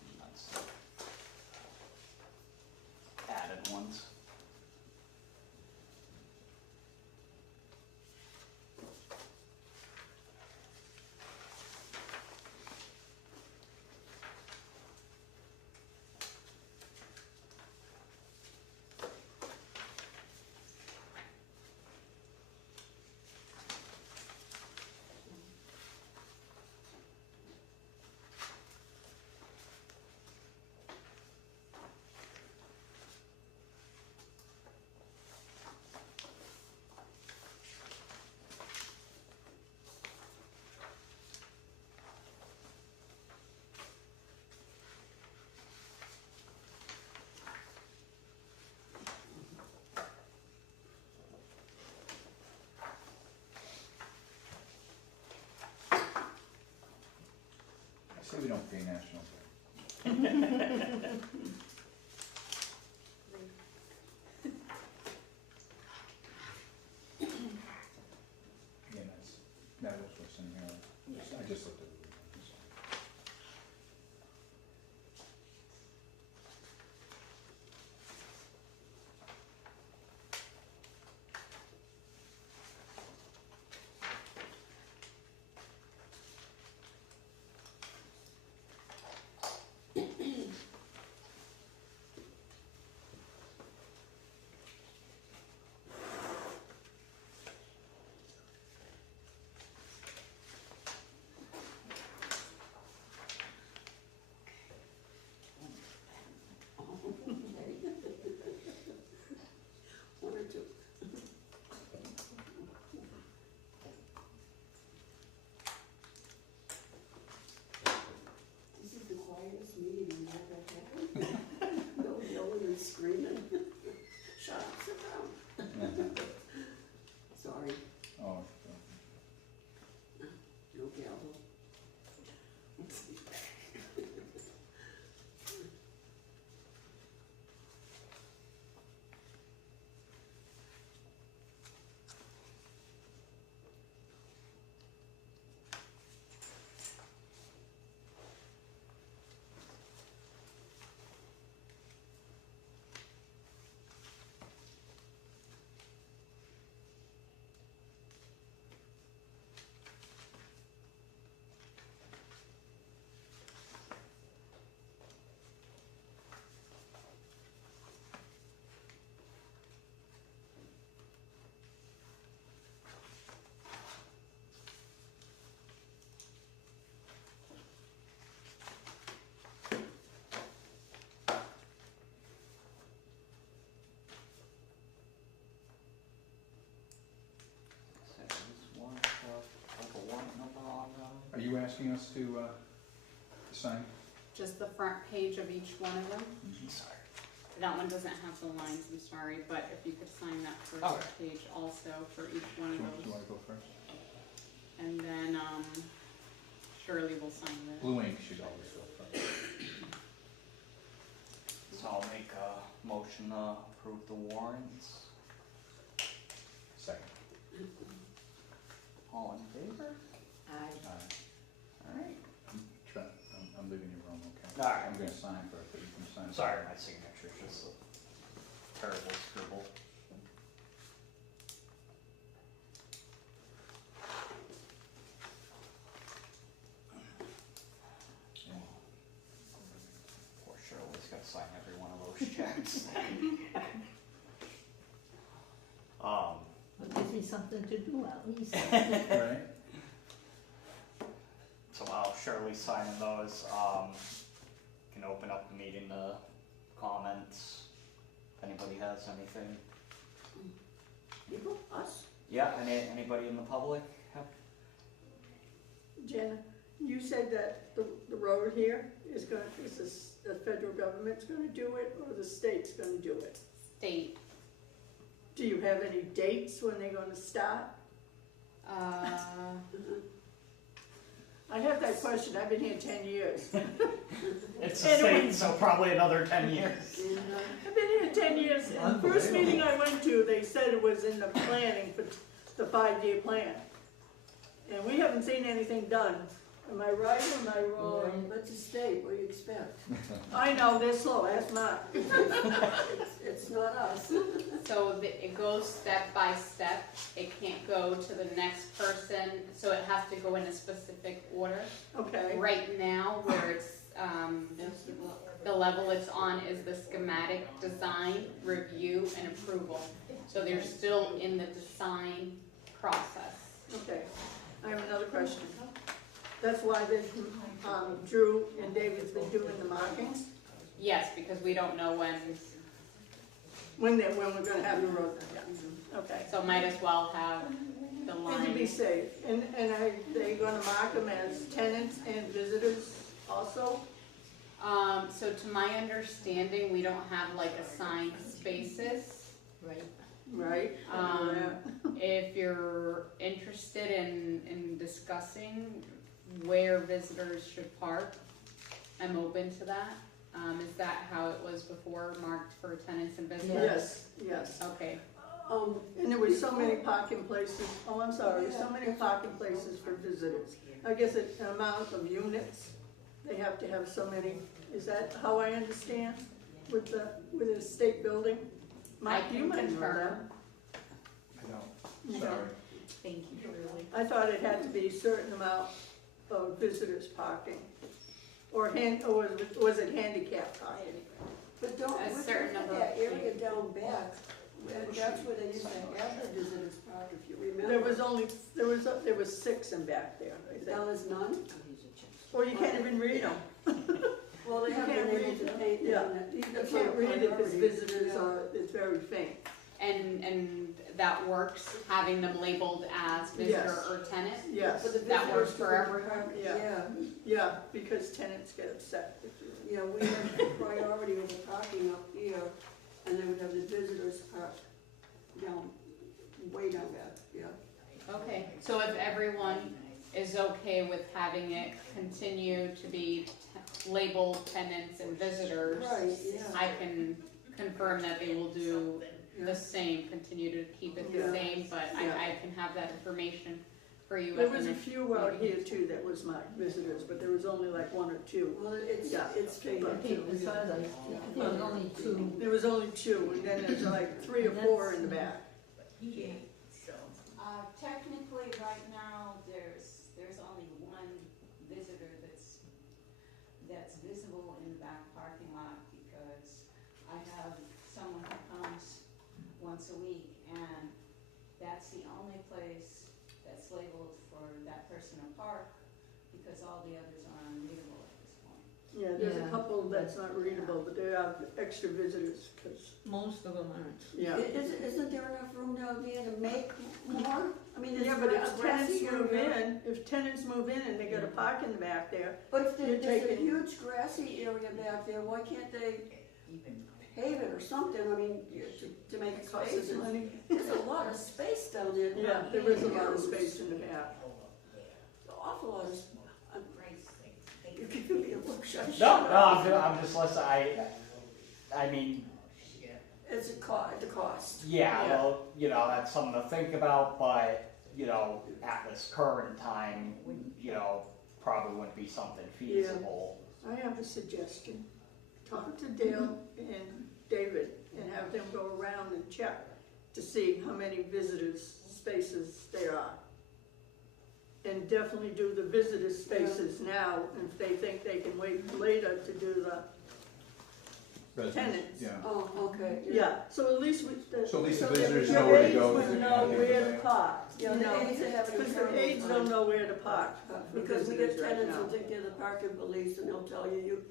And that's the added ones. I say we don't pay national guard. Again, that was what's in here. I just looked at it. One or two. This is the quietest meeting we've ever had. No yelling and screaming. Shut up, sit down. Sorry, Oh, no gavel. So there's one, like a warrant number on are you asking us to sign? Just the front page of each one of them. Sorry. That one doesn't have the lines, I'm sorry, but if you could sign that first Okay. page also for each one Do of you want those. to go first? And then, Shirley will sign this. Blue ink should always go first. So I'll make a motion to approve the warrants. Second. All in favor? Alright. I'm leaving your room, okay? Alright. I'm gonna sign first, but you can sign. Sorry, my signature's just a terrible scribble. Poor Shirley's gotta sign every one of those checks. It gives me something to do at least. Right? So while Shirley's signing those, can open up the meeting to comments, if anybody has anything. People, us? Yeah, anybody in the public have? Jenna, you said that the road here is gonna, is this, the federal government's gonna do it or the state's gonna do it? State, Do you have any dates when they're gonna start? I have that question, I've been here 10 years. It's the Anyway. state, so probably another 10 years. I've been here 10 years, and the first meeting I went to, they said it was in the planning for the 5-year plan. And we haven't seen anything done Am I right or am I wrong? But the state, what do you expect? I know, they're slow, ask Mark. It's not us. So it goes step by step. It can't go to the next person, so it has to go in a specific order. Okay, Right now, where it's, the level it's on is the schematic design, review, and approval. So they're still in the design process. okay. I have another question. That's why Drew and David's been doing the markings, Yes, because we don't know when, when we're gonna have the road, yeah, okay. so might as well have the And to be line. safe, and are they gonna mark them as tenants and visitors also? So to my understanding, we don't have like assigned spaces. Right. Right? If you're interested in discussing where visitors should park, I'm open to that. Is that how it was before, marked for tenants and visitors? Yes, yes. Okay, And there was so many parking places, oh, I'm sorry, so many parking places for visitors. I guess it's an amount of units, they have to have so many, is that how I understand with the state building? Mike, I you can might know confirm. I don't, that. sorry. Thank you, Julie. I thought it had to be a certain amount of visitors parking, or was it handicap parking? But don't, A look certain at number that of area down back, and that's where they used to have the visitors park, if you remember. There was 6 in back there, I think. Now there's none? Well, you can't even read them. Well, they You haven't can't been able read to them. paint Yeah. them. You That's not a can't read it because priority. visitors Yeah. are, it's very faint. And that works, having them labeled as visitor Yes. or tenant? Yes, For the That works visitors for to everyone? park, Yeah. Yeah, yeah, because tenants get upset if you. yeah, we have priority of the parking up here, and they would have the visitors park down, way down back, yeah. Okay, so if everyone is okay with having it continue to be labeled tenants and visitors, Right, yeah. I can confirm that they will do the same, continue to keep it the Yeah. same, but Yeah. I can have that information for you There at the was a next few out meeting. here too that was my visitors, but there was only like 1 or 2. Well, it's, Yeah. it's faded I think too. as far as I think there was only 2. There was only 2, and then there's like 3 or 4 in the back. Technically, right now, there's only one visitor that's visible in the back parking lot, because I have someone who comes once a week, and that's the only place that's labeled for that person to park, because all the others are unreadable at this point. Yeah, there's a Yeah. couple that's not readable, but there are extra visitors, because, Most of them aren't. yeah. Isn't there enough room down there to make more? I mean, Yeah, there's but a if grassy tenants move area. if tenants move in and they got a parking back there, But if You're there's a taking- huge grassy area back there, why can't they pave it or something? I mean, to make it costs us spaces. money. There's a lot of space down there. Yeah, not there is a being lot of used. space in the back. An awful lot of, you're giving me a look, shut No, up. I'm just listening. I mean, It's the cost. yeah, Yeah. well, you know, that's something to think about, but, you know, at this current time, you know, probably wouldn't be something feasible. I have a suggestion. Talk to Dale and David and have them go around and check to see how many visitors spaces there are. And definitely do the visitor spaces now, and if they think they can wait later to do the, Residents, Tenants. yeah. Oh, okay. yeah, so at least we. So at least the so visitors your know where to aides go would if they know can't do where it. to park, Yeah, you the know, aides are having a because the terrible aides time. don't know where to park for Because we visitors get right tenants now. who think they're the parking police and they'll tell you,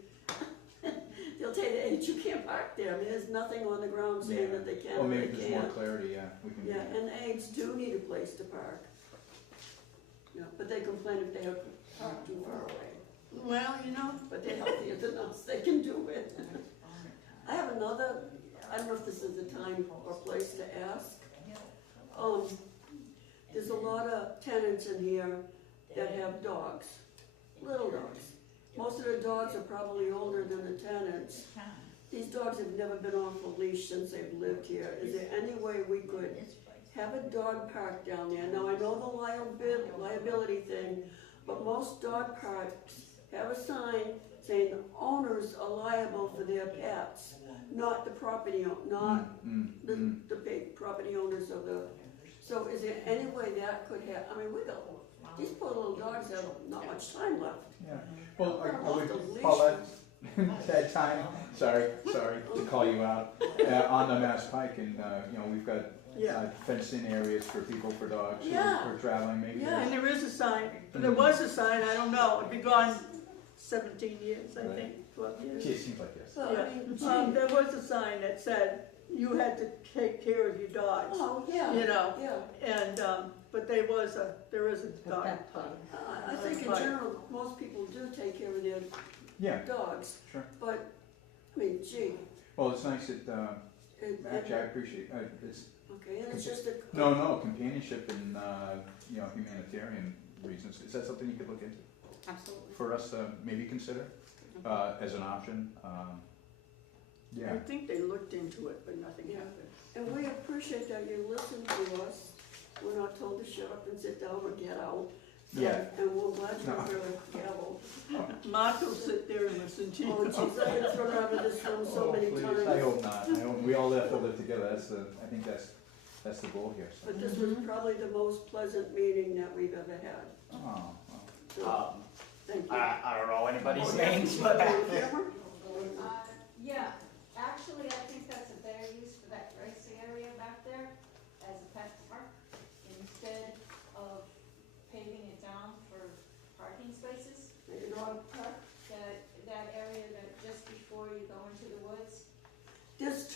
they'll tell the aides, you can't park there. I mean, there's nothing on the ground saying that they can Well, or maybe they if there's more can't. clarity, yeah, we can do Yeah, that. and aides do need a place to park. Yeah, but they complain if they have to park too far away. Well, you know, But they're healthier than us, they can do it. I have another, I don't know if this is the time or place to ask. There's a lot of tenants in here that have dogs, little dogs. Most of the dogs are probably older than the tenants. These dogs have never been off a leash since they've lived here. Is there any way we could have a dog park down there? Now, I know the liability thing, but most dog parks have a sign saying the owners are liable for their pets, not the property, not the big property owners of the, so is there any way that could have, I mean, we got, these poor little dogs have not much time left. Yeah, well, I Off the would, leash. Paulette, that time, sorry to call you out, on the Mass Pike, and, you know, we've got Yeah, fenced-in areas for people, for dogs, Yeah. who are traveling, maybe. Yeah. and there is a sign, there was a sign, I don't know, it'd be gone 17 years, I think, 12 years. Gee, it seems like yes. So, I mean, Yeah, gee, there was a sign that said you had to take care of your dogs, oh, yeah, you know, yeah. and, but there is a dog park. I think in Right. general, most people do take care of their Yeah, dogs, sure. but, I mean, gee, Well, it's nice that, it, actually, I appreciate, it's, okay, and it's just a. no, companionship and, you know, humanitarian reasons. Is that something you could look into Absolutely. for us to maybe consider, as an option? Yeah, I think they looked into it, but nothing Yeah. happened. And we appreciate that you listen to us. We're not told to shut up and sit down or get out. So- Yeah. And we're glad you No. heard the gavel. Mark will sit there and listen to Oh, you. geez, I've been thrown out of this room so Oh, many please. times. I hope not. I hope, we all have to live together. I think that's the goal here, so. But this was probably the most pleasant meeting that we've ever had. Oh, well. So, thank you. I don't know anybody's Oh, names, yeah. but Camera? Yeah, actually, I think that's a better use for that grace area back there as a pet park, instead of paving it down for parking spaces. Make a dog park. That area that just before you go into the woods. There's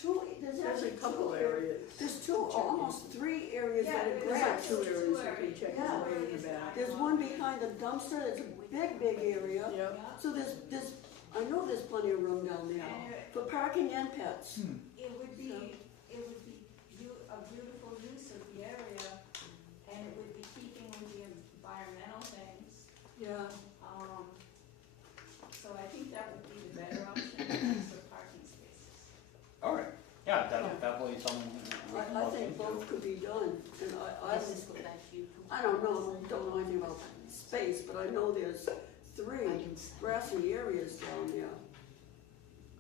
There's actually a couple two areas. There's two, almost three areas that are Yeah, There's like grass. two areas you can check Yeah. the way in the back. There's one behind the dumpster, it's a big area. Yep. So there's, I know there's plenty of room down there And for parking and pets. it would be a beautiful use of the area, and it would be keeping with the environmental things. Yeah. So I think that would be the better option for parking spaces. all right. Yeah, definitely something. we can I look think into. both could be done, and This is what that's you. I don't know anything about space, but I know there's three grassy areas down there.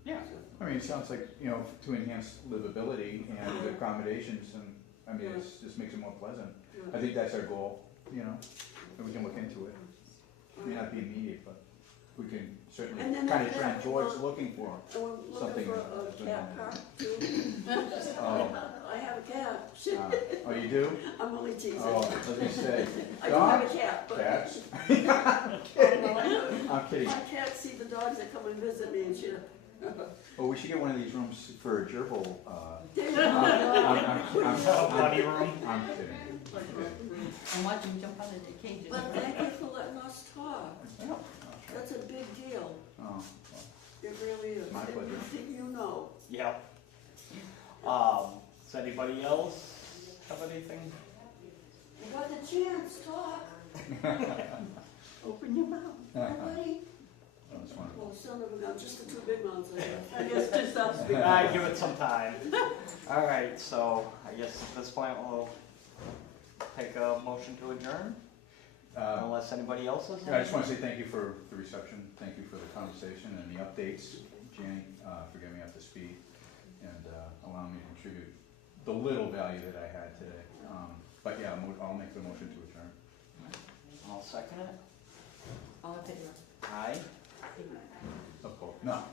Yeah. I mean, it sounds like, you know, to enhance livability and accommodations, and, I mean, it just makes it more pleasant. I think that's our goal, you know, and we can look into it. It may not be immediate, but we can certainly And then kind of after trend that, towards looking for. And we're looking Something for that's a been- cat park too. Oh, I have a cat. oh, you do? I'm only teasing. Oh, I was gonna say, I do have dogs, a cat, but. cats? I'm kidding. My cat see the dogs that come and visit me and she. Oh, we should get one of these rooms for a gerbil, There you I'm Bunny room. I'm kidding. And watch them jump out of their cages. But thank you for letting us talk. Yeah. Oh, sure. That's a big deal. Oh, well, It really is. My pleasure. Everything you know. Yep. Does anybody else have anything? You got the chance, talk. Open your mouth. Nobody? That's wonderful. Well, some of them, got just the two big ones, I guess. I guess just us. Give it some time. All right, so I guess at this point we'll take a motion to adjourn, unless anybody else has. Yeah, I just want to say thank you for the reception, thank you for the conversation and the updates, Jenny, for getting me up to speed and allowing me to contribute the little value that I had today. But yeah, I'll make the motion to adjourn. I'll second it. All in favor? Aye. Of course. No.